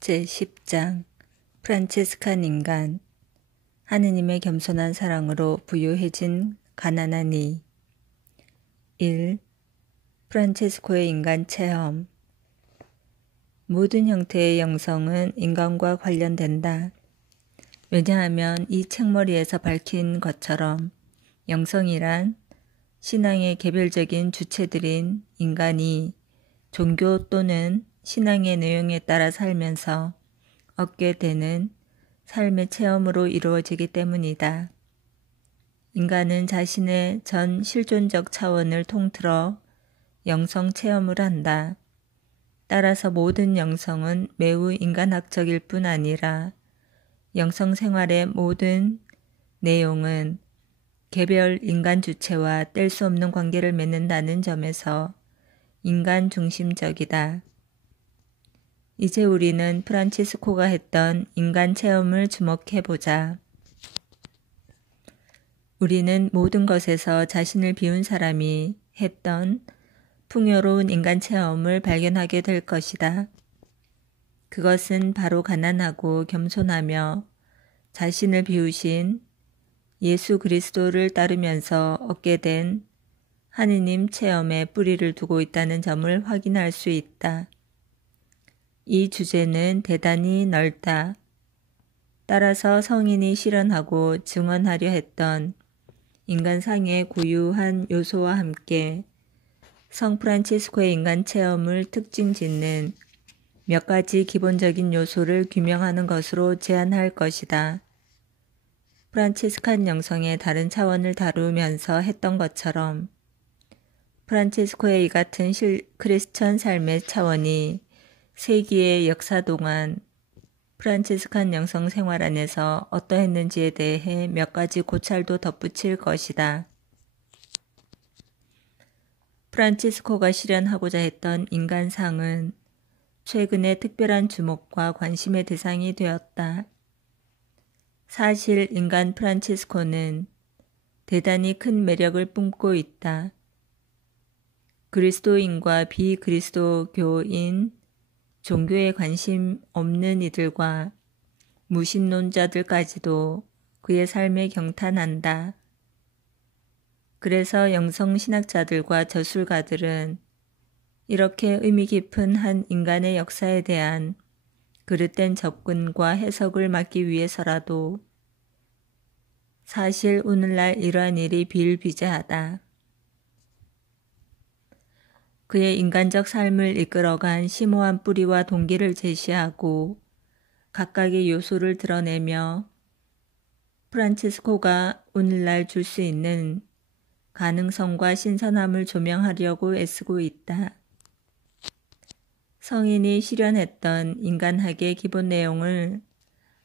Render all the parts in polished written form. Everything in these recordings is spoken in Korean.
제10장 프란치스칸 인간 하느님의 겸손한 사랑으로 부유해진 가난한 이 1. 프란체스코의 인간 체험. 모든 형태의 영성은 인간과 관련된다. 왜냐하면 이 책머리에서 밝힌 것처럼 영성이란 신앙의 개별적인 주체들인 인간이 종교 또는 신앙의 내용에 따라 살면서 얻게 되는 삶의 체험으로 이루어지기 때문이다. 인간은 자신의 전 실존적 차원을 통틀어 영성 체험을 한다. 따라서 모든 영성은 매우 인간학적일 뿐 아니라 영성 생활의 모든 내용은 개별 인간 주체와 뗄 수 없는 관계를 맺는다는 점에서 인간 중심적이다. 이제 우리는 프란치스코가 했던 인간 체험을 주목해보자. 우리는 모든 것에서 자신을 비운 사람이 했던 풍요로운 인간 체험을 발견하게 될 것이다. 그것은 바로 가난하고 겸손하며 자신을 비우신 예수 그리스도를 따르면서 얻게 된 하느님 체험에 뿌리를 두고 있다는 점을 확인할 수 있다. 이 주제는 대단히 넓다. 따라서 성인이 실현하고 증언하려 했던 인간상의 고유한 요소와 함께 성 프란치스코의 인간 체험을 특징 짓는 몇 가지 기본적인 요소를 규명하는 것으로 제안할 것이다. 프란치스칸 영성의 다른 차원을 다루면서 했던 것처럼 프란치스코의 이 같은 크리스천 삶의 차원이 세기의 역사 동안 프란치스칸 영성 생활 안에서 어떠했는지에 대해 몇 가지 고찰도 덧붙일 것이다. 프란치스코가 실현하고자 했던 인간상은 최근에 특별한 주목과 관심의 대상이 되었다. 사실 인간 프란치스코는 대단히 큰 매력을 뿜고 있다. 그리스도인과 비그리스도교인, 종교에 관심 없는 이들과 무신론자들까지도 그의 삶에 경탄한다. 그래서 영성신학자들과 저술가들은 이렇게 의미 깊은 한 인간의 역사에 대한 그릇된 접근과 해석을 막기 위해서라도 사실 오늘날 이러한 일이 비일비재하다. 그의 인간적 삶을 이끌어간 심오한 뿌리와 동기를 제시하고 각각의 요소를 드러내며 프란치스코가 오늘날 줄 수 있는 가능성과 신선함을 조명하려고 애쓰고 있다. 성인이 실현했던 인간학의 기본 내용을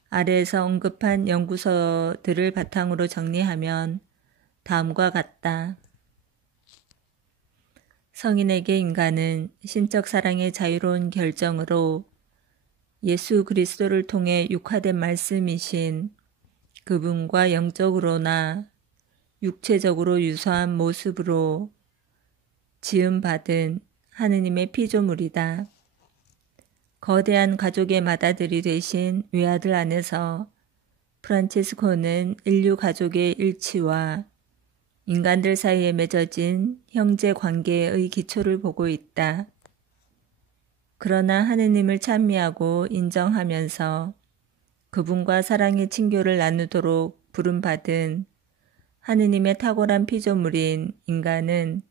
아래에서 언급한 연구서들을 바탕으로 정리하면 다음과 같다. 성인에게 인간은 신적 사랑의 자유로운 결정으로 예수 그리스도를 통해 육화된 말씀이신 그분과 영적으로나 육체적으로 유사한 모습으로 지음받은 하느님의 피조물이다. 거대한 가족의 맏아들이 되신 외아들 안에서 프란치스코는 인류 가족의 일치와 인간들 사이에 맺어진 형제 관계의 기초를 보고 있다. 그러나 하느님을 찬미하고 인정하면서 그분과 사랑의 친교를 나누도록 부름받은 하느님의 탁월한 피조물인 인간은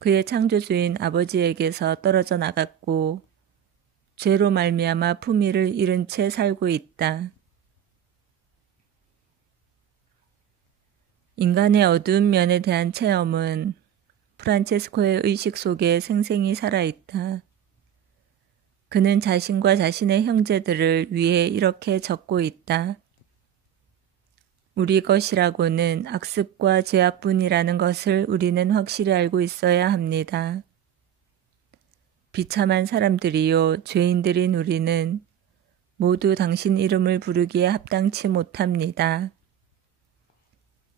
그의 창조주인 아버지에게서 떨어져 나갔고 죄로 말미암아 품위를 잃은 채 살고 있다. 인간의 어두운 면에 대한 체험은 프란체스코의 의식 속에 생생히 살아있다. 그는 자신과 자신의 형제들을 위해 이렇게 적고 있다. 우리 것이라고는 악습과 죄악뿐이라는 것을 우리는 확실히 알고 있어야 합니다. 비참한 사람들이요, 죄인들인 우리는 모두 당신 이름을 부르기에 합당치 못합니다.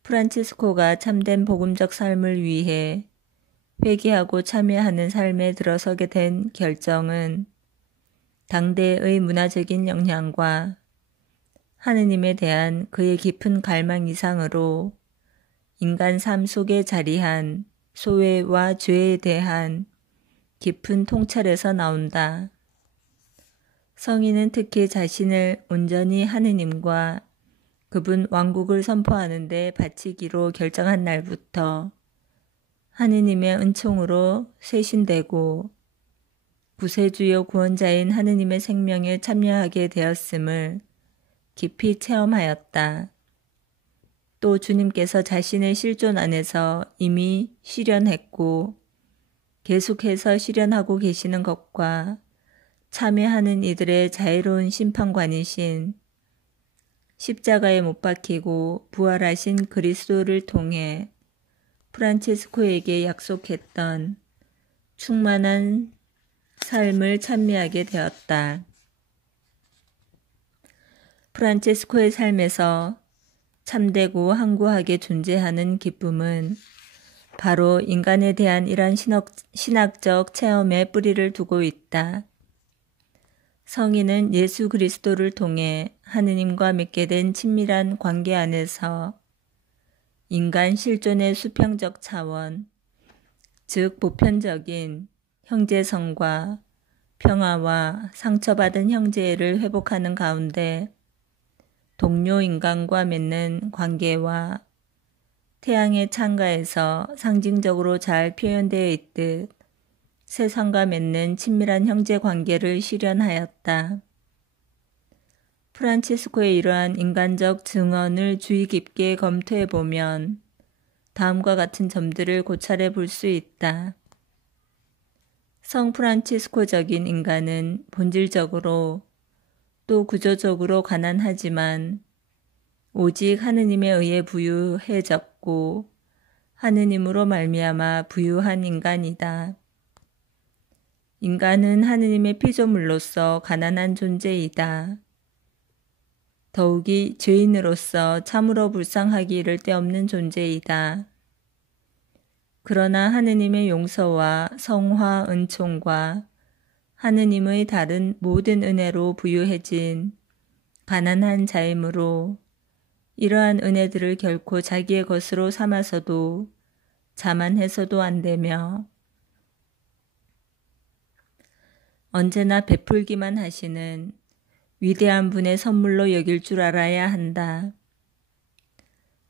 프란치스코가 참된 복음적 삶을 위해 회개하고 참여하는 삶에 들어서게 된 결정은 당대의 문화적인 영향과 하느님에 대한 그의 깊은 갈망 이상으로 인간 삶 속에 자리한 소외와 죄에 대한 깊은 통찰에서 나온다. 성인은 특히 자신을 온전히 하느님과 그분 왕국을 선포하는 데 바치기로 결정한 날부터 하느님의 은총으로 쇄신되고 구세주요 구원자인 하느님의 생명에 참여하게 되었음을 깊이 체험하였다. 또 주님께서 자신의 실존 안에서 이미 실현했고 계속해서 실현하고 계시는 것과 참여하는 이들의 자유로운 심판관이신 십자가에 못 박히고 부활하신 그리스도를 통해 프란체스코에게 약속했던 충만한 삶을 찬미하게 되었다. 프란체스코의 삶에서 참되고 항구하게 존재하는 기쁨은 바로 인간에 대한 이러한 신학적 체험에 뿌리를 두고 있다. 성인은 예수 그리스도를 통해 하느님과 맺게 된 친밀한 관계 안에서 인간 실존의 수평적 차원, 즉 보편적인 형제성과 평화와 상처받은 형제를 회복하는 가운데 동료 인간과 맺는 관계와 태양의 창가에서 상징적으로 잘 표현되어 있듯 세상과 맺는 친밀한 형제 관계를 실현하였다. 프란치스코의 이러한 인간적 증언을 주의 깊게 검토해 보면 다음과 같은 점들을 고찰해 볼 수 있다. 성 프란치스코적인 인간은 본질적으로 또 구조적으로 가난하지만 오직 하느님에 의해 부유해졌고 하느님으로 말미암아 부유한 인간이다. 인간은 하느님의 피조물로서 가난한 존재이다. 더욱이 죄인으로서 참으로 불쌍하기 이를 데 없는 존재이다. 그러나 하느님의 용서와 성화 은총과 하느님의 다른 모든 은혜로 부유해진 가난한 자이므로 이러한 은혜들을 결코 자기의 것으로 삼아서도 자만해서도 안 되며 언제나 베풀기만 하시는 위대한 분의 선물로 여길 줄 알아야 한다.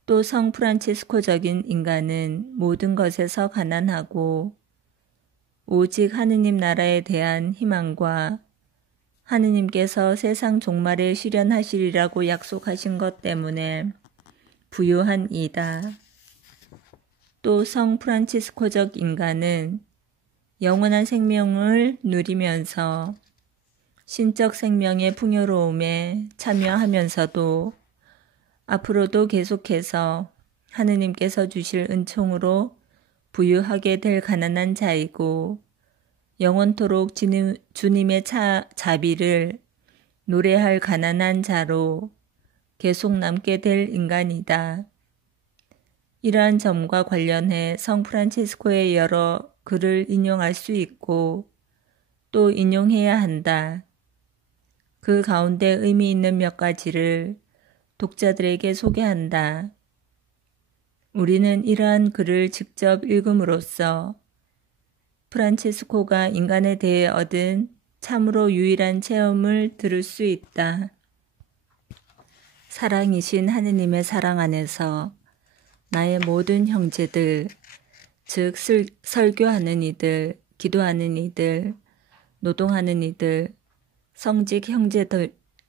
또 성 프란치스코적인 인간은 모든 것에서 가난하고 오직 하느님 나라에 대한 희망과 하느님께서 세상 종말에 실현하시리라고 약속하신 것 때문에 부유한 이다. 또 성 프란치스코적 인간은 영원한 생명을 누리면서 신적 생명의 풍요로움에 참여하면서도 앞으로도 계속해서 하느님께서 주실 은총으로 부유하게 될 가난한 자이고 영원토록 주님의 자비를 노래할 가난한 자로 계속 남게 될 인간이다. 이러한 점과 관련해 성 프란치스코의 여러 글을 인용할 수 있고 또 인용해야 한다. 그 가운데 의미 있는 몇 가지를 독자들에게 소개한다. 우리는 이러한 글을 직접 읽음으로써 프란체스코가 인간에 대해 얻은 참으로 유일한 체험을 들을 수 있다. 사랑이신 하느님의 사랑 안에서 나의 모든 형제들, 즉 설교하는 이들, 기도하는 이들, 노동하는 이들, 성직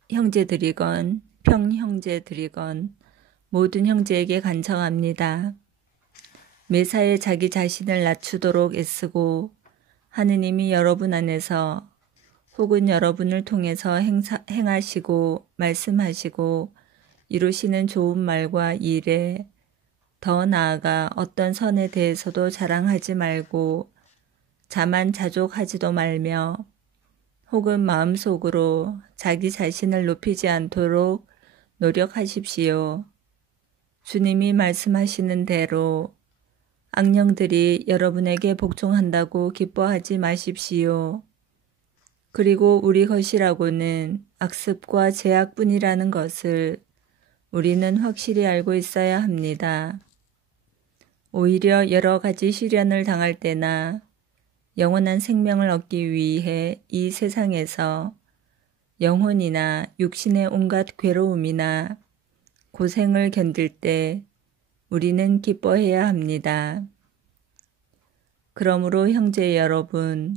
형제들이건 평형제들이건 모든 형제에게 간청합니다. 매사에 자기 자신을 낮추도록 애쓰고 하느님이 여러분 안에서 혹은 여러분을 통해서 행하시고 말씀하시고 이루시는 좋은 말과 일에 더 나아가 어떤 선에 대해서도 자랑하지 말고 자만자족하지도 말며 혹은 마음속으로 자기 자신을 높이지 않도록 노력하십시오. 주님이 말씀하시는 대로 악령들이 여러분에게 복종한다고 기뻐하지 마십시오. 그리고 우리 것이라고는 악습과 죄악뿐이라는 것을 우리는 확실히 알고 있어야 합니다. 오히려 여러 가지 시련을 당할 때나 영원한 생명을 얻기 위해 이 세상에서 영혼이나 육신의 온갖 괴로움이나 고생을 견딜 때 우리는 기뻐해야 합니다. 그러므로 형제 여러분,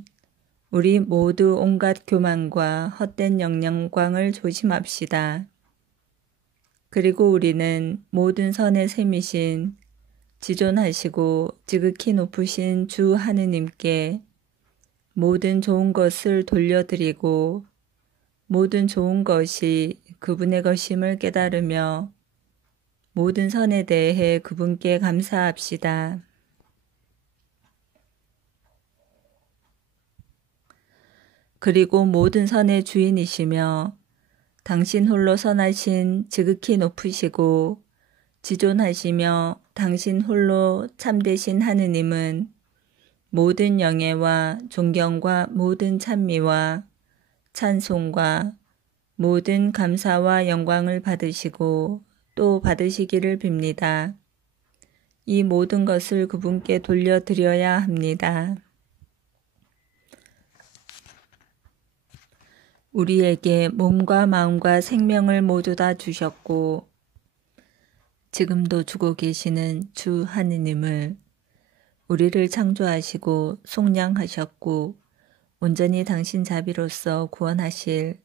우리 모두 온갖 교만과 헛된 영광을 조심합시다. 그리고 우리는 모든 선의 셈이신 지존하시고 지극히 높으신 주 하느님께 모든 좋은 것을 돌려드리고 모든 좋은 것이 그분의 것임을 깨달으며 모든 선에 대해 그분께 감사합시다. 그리고 모든 선의 주인이시며 당신 홀로 선하신 지극히 높으시고 지존하시며 당신 홀로 참되신 하느님은 모든 영예와 존경과 모든 찬미와 찬송과 모든 감사와 영광을 받으시고 또 받으시기를 빕니다. 이 모든 것을 그분께 돌려드려야 합니다. 우리에게 몸과 마음과 생명을 모두 다 주셨고 지금도 주고 계시는 주 하느님을 우리를 창조하시고 속량하셨고 온전히 당신 자비로서 구원하실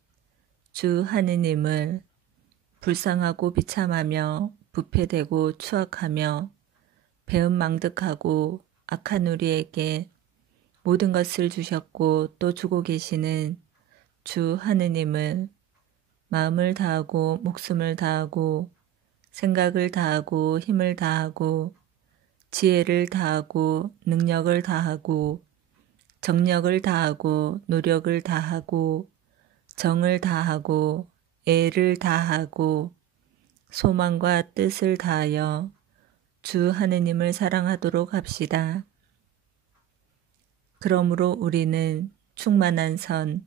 주 하느님을 불쌍하고 비참하며 부패되고 추악하며 배은망덕하고 악한 우리에게 모든 것을 주셨고 또 주고 계시는 주 하느님을 마음을 다하고 목숨을 다하고 생각을 다하고 힘을 다하고 지혜를 다하고 능력을 다하고 정력을 다하고 노력을 다하고 정을 다하고 애를 다하고 소망과 뜻을 다하여 주 하느님을 사랑하도록 합시다. 그러므로 우리는 충만한 선,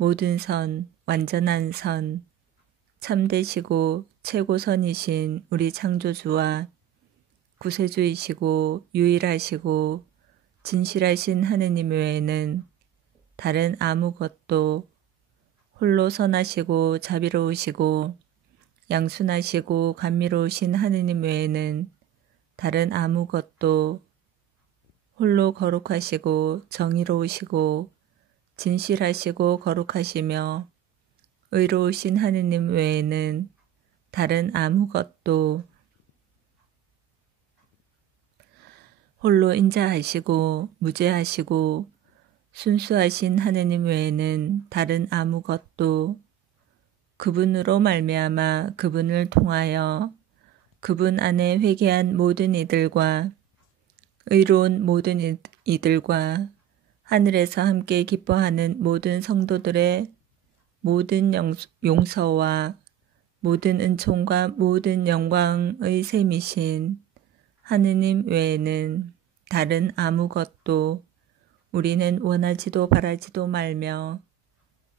모든 선, 완전한 선, 참되시고 최고선이신 우리 창조주와 구세주이시고 유일하시고 진실하신 하느님 외에는 다른 아무것도 홀로 선하시고 자비로우시고 양순하시고 감미로우신 하느님 외에는 다른 아무것도 홀로 거룩하시고 정의로우시고 진실하시고 거룩하시며 의로우신 하느님 외에는 다른 아무것도 홀로 인자하시고 무죄하시고 순수하신 하느님 외에는 다른 아무것도 그분으로 말미암아 그분을 통하여 그분 안에 회개한 모든 이들과 의로운 모든 이들과 하늘에서 함께 기뻐하는 모든 성도들의 모든 용서와 모든 은총과 모든 영광의 셈이신 하느님 외에는 다른 아무것도 우리는 원하지도 바라지도 말며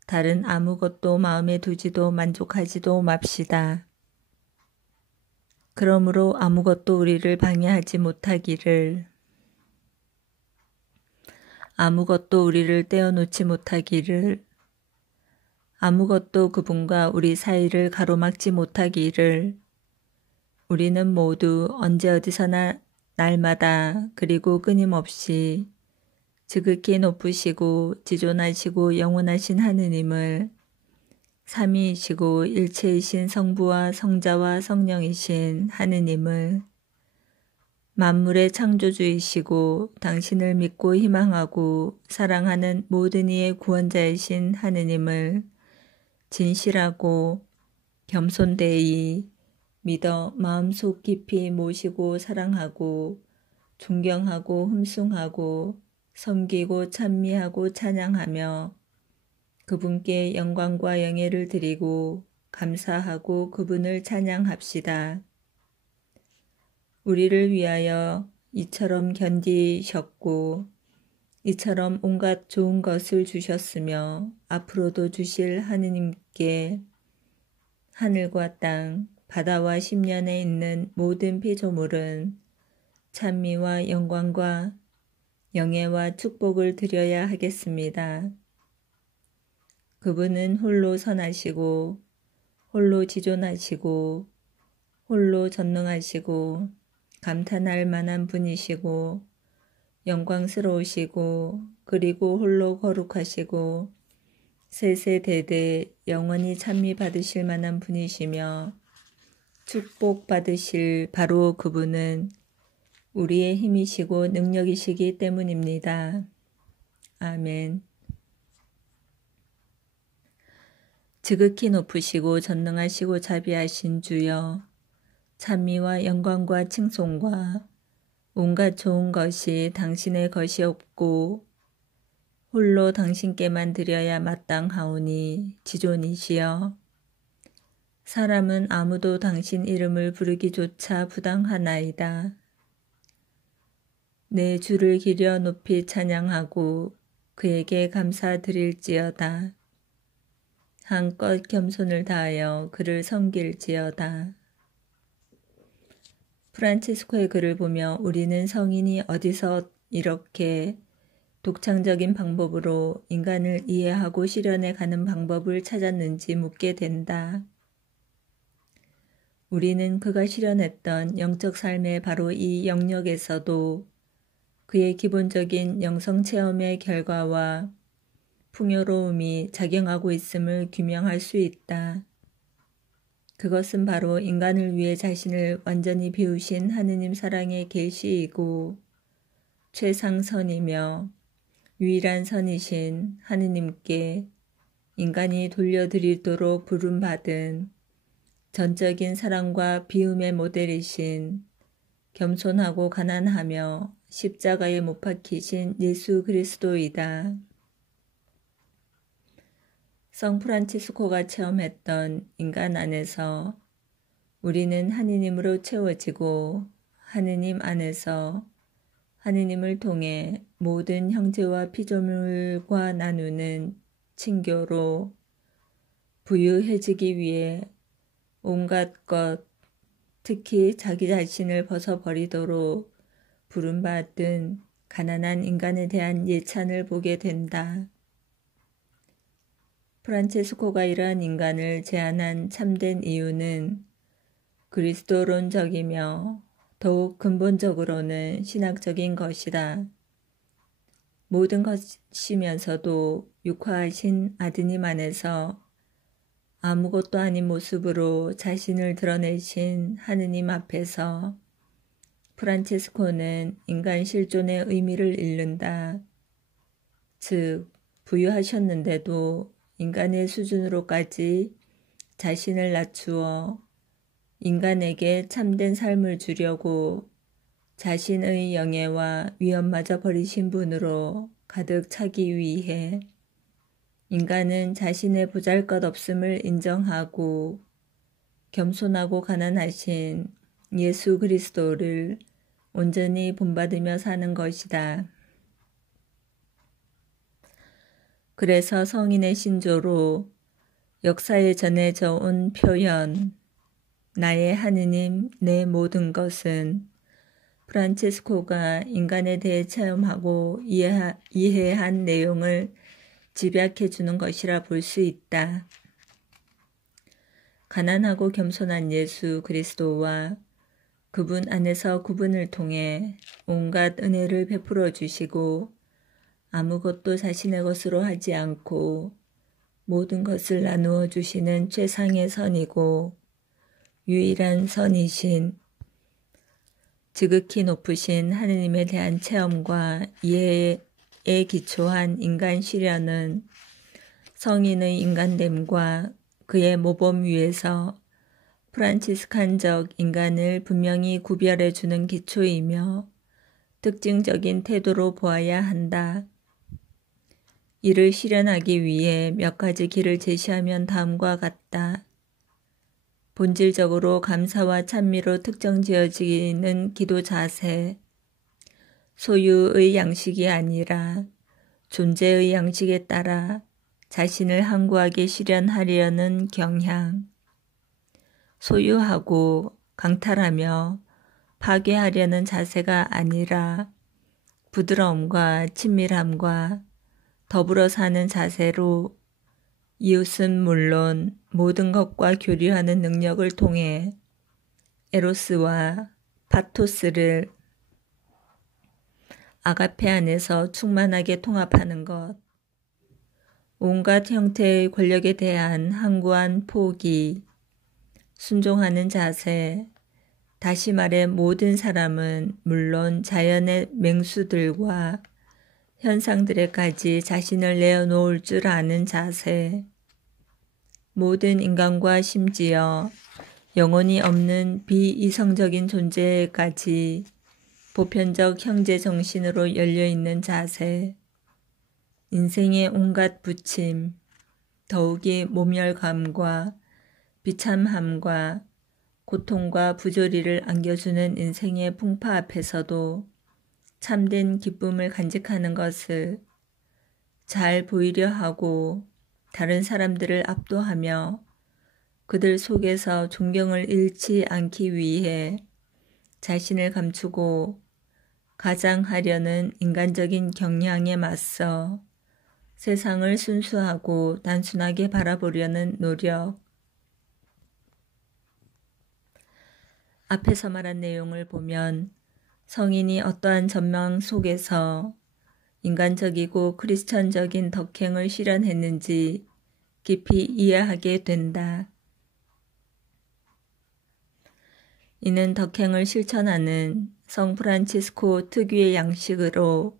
다른 아무것도 마음에 두지도 만족하지도 맙시다. 그러므로 아무것도 우리를 방해하지 못하기를, 아무것도 우리를 떼어놓지 못하기를, 아무것도 그분과 우리 사이를 가로막지 못하기를 우리는 모두 언제 어디서나 날마다 그리고 끊임없이 지극히 높으시고 지존하시고 영원하신 하느님을 삼위이시고 일체이신 성부와 성자와 성령이신 하느님을 만물의 창조주이시고 당신을 믿고 희망하고 사랑하는 모든 이의 구원자이신 하느님을 진실하고 겸손되이 믿어 마음속 깊이 모시고 사랑하고 존경하고 흠숭하고 섬기고 찬미하고 찬양하며 그분께 영광과 영예를 드리고 감사하고 그분을 찬양합시다. 우리를 위하여 이처럼 견디셨고 이처럼 온갖 좋은 것을 주셨으며 앞으로도 주실 하느님께 하늘과 땅, 바다와 심년에 있는 모든 피조물은 찬미와 영광과 영예와 축복을 드려야 하겠습니다. 그분은 홀로 선하시고 홀로 지존하시고 홀로 전능하시고 감탄할 만한 분이시고 영광스러우시고 그리고 홀로 거룩하시고 세세대대 영원히 찬미 받으실 만한 분이시며 축복 받으실 바로 그분은 우리의 힘이시고 능력이시기 때문입니다. 아멘. 지극히 높으시고 전능하시고 자비하신 주여, 찬미와 영광과 칭송과 온갖 좋은 것이 당신의 것이 없고 홀로 당신께만 드려야 마땅하오니 지존이시여, 사람은 아무도 당신 이름을 부르기조차 부당하나이다. 내 주를 기려 높이 찬양하고 그에게 감사드릴지어다. 한껏 겸손을 다하여 그를 섬길지어다. 프란치스코의 글을 보며 우리는 성인이 어디서 이렇게 독창적인 방법으로 인간을 이해하고 실현해 가는 방법을 찾았는지 묻게 된다. 우리는 그가 실현했던 영적 삶의 바로 이 영역에서도 그의 기본적인 영성 체험의 결과와 풍요로움이 작용하고 있음을 규명할 수 있다. 그것은 바로 인간을 위해 자신을 완전히 비우신 하느님 사랑의 계시이고 최상선이며 유일한 선이신 하느님께 인간이 돌려드리도록 부름받은 전적인 사랑과 비움의 모델이신 겸손하고 가난하며 십자가에 못 박히신 예수 그리스도이다. 성 프란치스코가 체험했던 인간 안에서 우리는 하느님으로 채워지고 하느님 안에서 하느님을 통해 모든 형제와 피조물과 나누는 친교로 부유해지기 위해 온갖 것, 특히 자기 자신을 벗어버리도록 부름받은 가난한 인간에 대한 예찬을 보게 된다. 프란체스코가 이러한 인간을 제안한 참된 이유는 그리스도론적이며 더욱 근본적으로는 신학적인 것이다. 모든 것이면서도 육화하신 아드님 안에서 아무것도 아닌 모습으로 자신을 드러내신 하느님 앞에서 프란체스코는 인간 실존의 의미를 잃는다. 즉, 부유하셨는데도 인간의 수준으로까지 자신을 낮추어 인간에게 참된 삶을 주려고 자신의 영예와 위엄마저 버리신 분으로 가득 차기 위해 인간은 자신의 보잘것없음을 인정하고 겸손하고 가난하신 예수 그리스도를 온전히 본받으며 사는 것이다. 그래서 성인의 신조로 역사에 전해져 온 표현 나의 하느님 내 모든 것은 프란체스코가 인간에 대해 체험하고 이해한 내용을 집약해 주는 것이라 볼 수 있다. 가난하고 겸손한 예수 그리스도와 그분 안에서 그분을 통해 온갖 은혜를 베풀어 주시고 아무것도 자신의 것으로 하지 않고 모든 것을 나누어 주시는 최상의 선이고 유일한 선이신 지극히 높으신 하느님에 대한 체험과 이해에 기초한 인간 실현은 성인의 인간됨과 그의 모범 위에서 프란치스칸적 인간을 분명히 구별해 주는 기초이며 특징적인 태도로 보아야 한다. 이를 실현하기 위해 몇 가지 길을 제시하면 다음과 같다. 본질적으로 감사와 찬미로 특정지어지는 기도 자세, 소유의 양식이 아니라 존재의 양식에 따라 자신을 항구하게 실현하려는 경향, 소유하고 강탈하며 파괴하려는 자세가 아니라 부드러움과 친밀함과 더불어 사는 자세로 이웃은 물론 모든 것과 교류하는 능력을 통해 에로스와 파토스를 아가페 안에서 충만하게 통합하는 것, 온갖 형태의 권력에 대한 항구한 포기, 순종하는 자세, 다시 말해 모든 사람은 물론 자연의 맹수들과 현상들에까지 자신을 내어놓을 줄 아는 자세, 모든 인간과 심지어 영혼이 없는 비이성적인 존재까지 보편적 형제 정신으로 열려있는 자세, 인생의 온갖 부침, 더욱이 모멸감과 비참함과 고통과 부조리를 안겨주는 인생의 풍파 앞에서도 참된 기쁨을 간직하는 것을 잘 보이려 하고 다른 사람들을 압도하며 그들 속에서 존경을 잃지 않기 위해 자신을 감추고 가장하려는 인간적인 경향에 맞서 세상을 순수하고 단순하게 바라보려는 노력. 앞에서 말한 내용을 보면 성인이 어떠한 전망 속에서 인간적이고 크리스천적인 덕행을 실현했는지 깊이 이해하게 된다. 이는 덕행을 실천하는 성 프란치스코 특유의 양식으로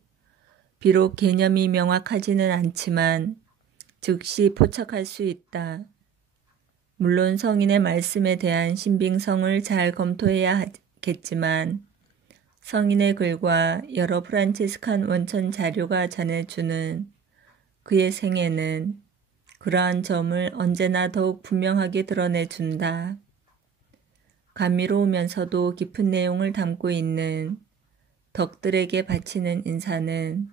비록 개념이 명확하지는 않지만 즉시 포착할 수 있다. 물론 성인의 말씀에 대한 신빙성을 잘 검토해야 하겠지만 성인의 글과 여러 프란치스칸 원천 자료가 전해주는 그의 생애는 그러한 점을 언제나 더욱 분명하게 드러내준다. 감미로우면서도 깊은 내용을 담고 있는 덕들에게 바치는 인사는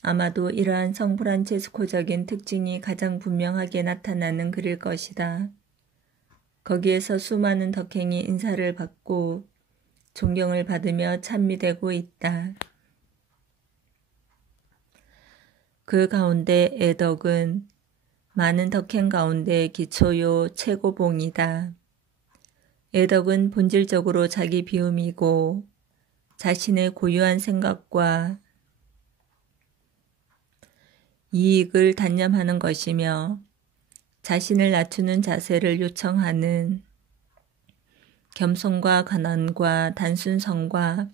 아마도 이러한 성 프란체스코적인 특징이 가장 분명하게 나타나는 글일 것이다. 거기에서 수많은 덕행이 인사를 받고 존경을 받으며 찬미되고 있다. 그 가운데 애덕은 많은 덕행 가운데 기초요 최고봉이다. 애덕은 본질적으로 자기 비움이고 자신의 고유한 생각과 이익을 단념하는 것이며 자신을 낮추는 자세를 요청하는 겸손과 가난과 단순성과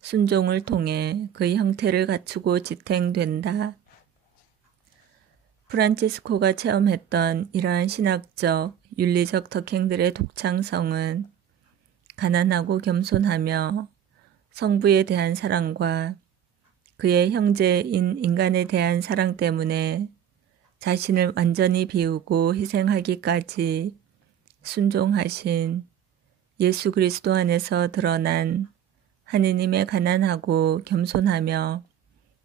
순종을 통해 그 형태를 갖추고 지탱된다. 프란치스코가 체험했던 이러한 신학적, 윤리적 덕행들의 독창성은 가난하고 겸손하며 성부에 대한 사랑과 그의 형제인 인간에 대한 사랑 때문에 자신을 완전히 비우고 희생하기까지 순종하신 예수 그리스도 안에서 드러난 하느님의 가난하고 겸손하며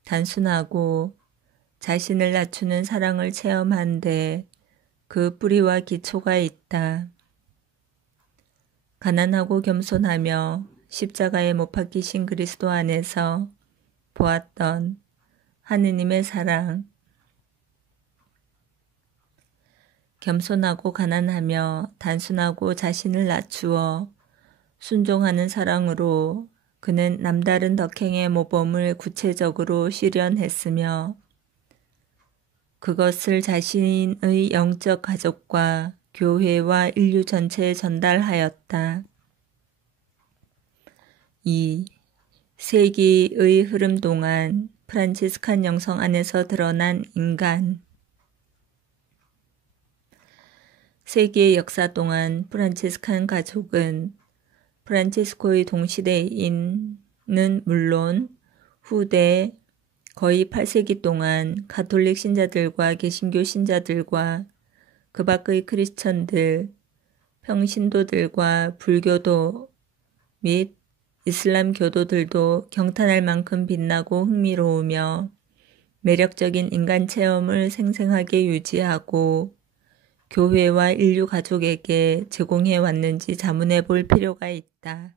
단순하고 자신을 낮추는 사랑을 체험한 데 그 뿌리와 기초가 있다. 가난하고 겸손하며 십자가에 못 박히신 그리스도 안에서 보았던 하느님의 사랑, 겸손하고 가난하며 단순하고 자신을 낮추어 순종하는 사랑으로 그는 남다른 덕행의 모범을 구체적으로 실현했으며 그것을 자신의 영적 가족과 교회와 인류 전체에 전달하였다. 이 세기의 흐름 동안 프란치스칸 영성 안에서 드러난 인간, 세기의 역사 동안 프란치스칸 가족은 프란치스코의 동시대인은 물론 후대 거의 8세기 동안 가톨릭 신자들과 개신교 신자들과 그 밖의 크리스천들, 평신도들과 불교도 및 이슬람 교도들도 경탄할 만큼 빛나고 흥미로우며 매력적인 인간 체험을 생생하게 유지하고 교회와 인류 가족에게 제공해 왔는지 자문해 볼 필요가 있다.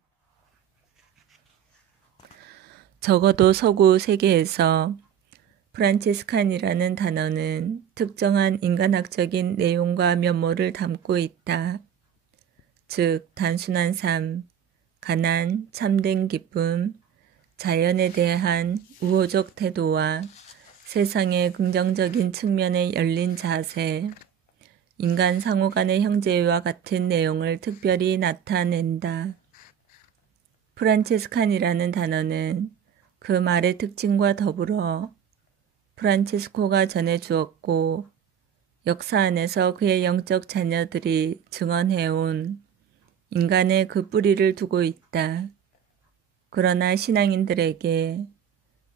적어도 서구 세계에서 프란치스칸이라는 단어는 특정한 인간학적인 내용과 면모를 담고 있다. 즉, 단순한 삶, 가난, 참된 기쁨, 자연에 대한 우호적 태도와 세상의 긍정적인 측면에 열린 자세, 인간 상호 간의 형제와 같은 내용을 특별히 나타낸다. 프란치스칸이라는 단어는 그 말의 특징과 더불어 프란치스코가 전해주었고 역사 안에서 그의 영적 자녀들이 증언해온 인간의 그 뿌리를 두고 있다. 그러나 신앙인들에게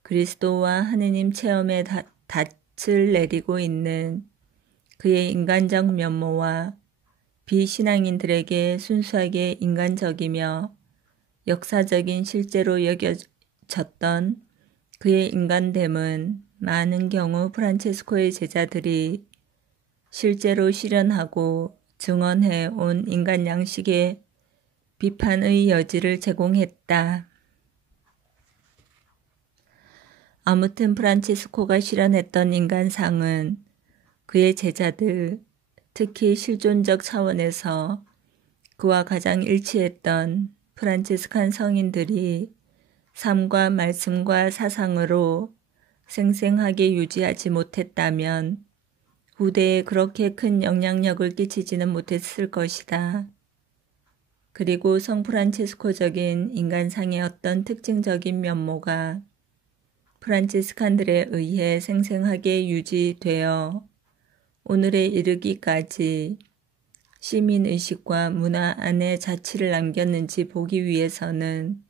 그리스도와 하느님 체험의 닻을 내리고 있는 그의 인간적 면모와 비신앙인들에게 순수하게 인간적이며 역사적인 실제로 여겨졌던 그의 인간됨은 많은 경우 프란체스코의 제자들이 실제로 실현하고 증언해 온 인간 양식의 비판의 여지를 제공했다. 아무튼 프란치스코가 실현했던 인간상은 그의 제자들, 특히 실존적 차원에서 그와 가장 일치했던 프란치스칸 성인들이 삶과 말씀과 사상으로 생생하게 유지하지 못했다면 후대에 그렇게 큰 영향력을 끼치지는 못했을 것이다. 그리고 성 프란치스코적인 인간상의 어떤 특징적인 면모가 프란치스칸들에 의해 생생하게 유지되어 오늘에 이르기까지 시민의식과 문화 안에 자취를 남겼는지 보기 위해서는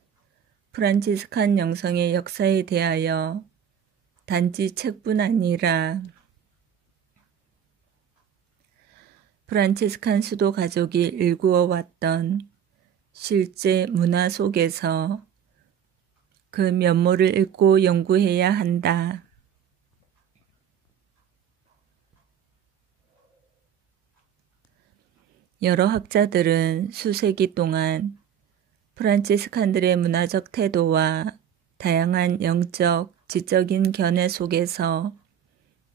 프란치스칸 영성의 역사에 대하여 단지 책뿐 아니라 프란치스칸 수도 가족이 일구어 왔던 실제 문화 속에서 그 면모를 읽고 연구해야 한다. 여러 학자들은 수세기 동안 프란치스칸들의 문화적 태도와 다양한 영적, 지적인 견해 속에서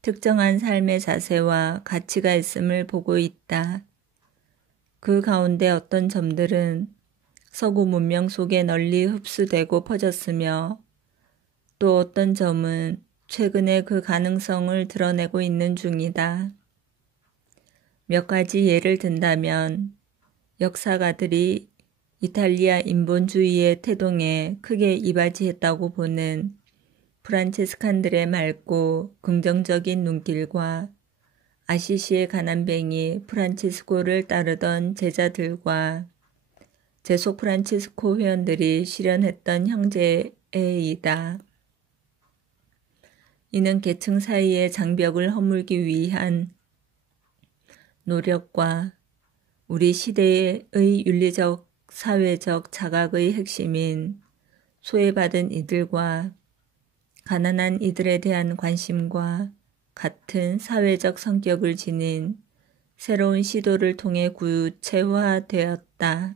특정한 삶의 자세와 가치가 있음을 보고 있다. 그 가운데 어떤 점들은 서구 문명 속에 널리 흡수되고 퍼졌으며 또 어떤 점은 최근에 그 가능성을 드러내고 있는 중이다. 몇 가지 예를 든다면 역사가들이 이탈리아 인본주의의 태동에 크게 이바지했다고 보는 프란치스칸들의 맑고 긍정적인 눈길과 아시시의 가난뱅이 프란치스코를 따르던 제자들과 제속 프란치스코 회원들이 실현했던 형제애이다. 이는 계층 사이의 장벽을 허물기 위한 노력과 우리 시대의 윤리적 사회적 자각의 핵심인 소외받은 이들과 가난한 이들에 대한 관심과 같은 사회적 성격을 지닌 새로운 시도를 통해 구체화되었다.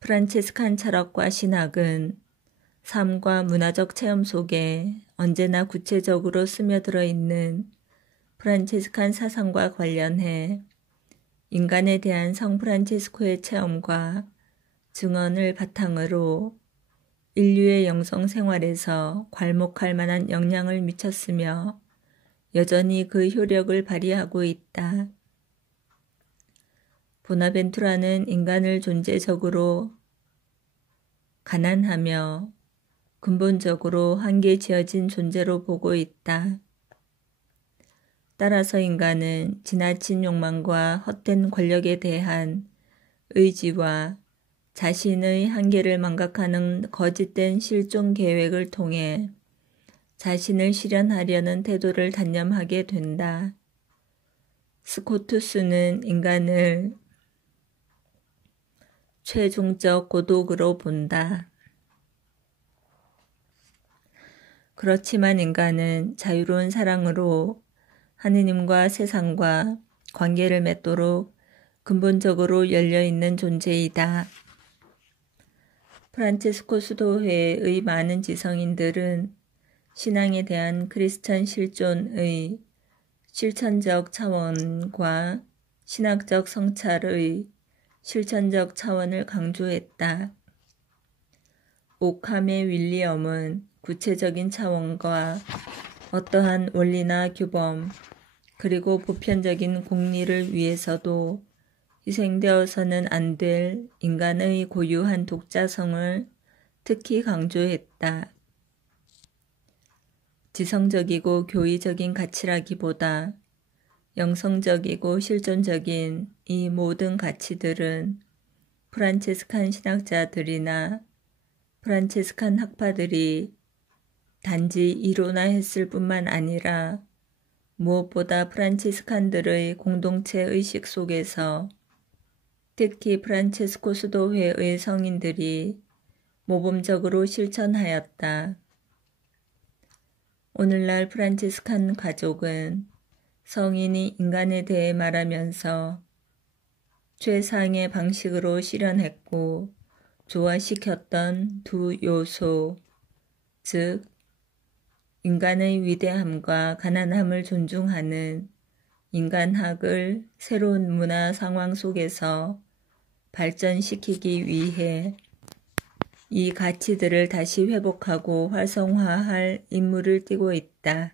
프란치스칸 철학과 신학은 삶과 문화적 체험 속에 언제나 구체적으로 스며들어 있는 프란치스칸 사상과 관련해 인간에 대한 성 프란치스코의 체험과 증언을 바탕으로 인류의 영성 생활에서 괄목할 만한 영향을 미쳤으며 여전히 그 효력을 발휘하고 있다. 보나벤투라는 인간을 존재적으로 가난하며 근본적으로 한계 지어진 존재로 보고 있다. 따라서 인간은 지나친 욕망과 헛된 권력에 대한 의지와 자신의 한계를 망각하는 거짓된 실존 계획을 통해 자신을 실현하려는 태도를 단념하게 된다. 스코투스는 인간을 최종적 고독으로 본다. 그렇지만 인간은 자유로운 사랑으로 하느님과 세상과 관계를 맺도록 근본적으로 열려있는 존재이다. 프란체스코 수도회의 많은 지성인들은 신앙에 대한 크리스천 실존의 실천적 차원과 신학적 성찰의 실천적 차원을 강조했다. 오캄의 윌리엄은 구체적인 차원과 어떠한 원리나 규범, 그리고 보편적인 공리를 위해서도 희생되어서는 안 될 인간의 고유한 독자성을 특히 강조했다. 지성적이고 교의적인 가치라기보다 영성적이고 실존적인 이 모든 가치들은 프란체스칸 신학자들이나 프란체스칸 학파들이 단지 이론화했을 뿐만 아니라 무엇보다 프란치스칸들의 공동체 의식 속에서 특히 프란체스코 수도회의 성인들이 모범적으로 실천하였다. 오늘날 프란치스칸 가족은 성인이 인간에 대해 말하면서 최상의 방식으로 실현했고 조화시켰던 두 요소, 즉 인간의 위대함과 가난함을 존중하는 인간학을 새로운 문화 상황 속에서 발전시키기 위해 이 가치들을 다시 회복하고 활성화할 임무를 띠고 있다.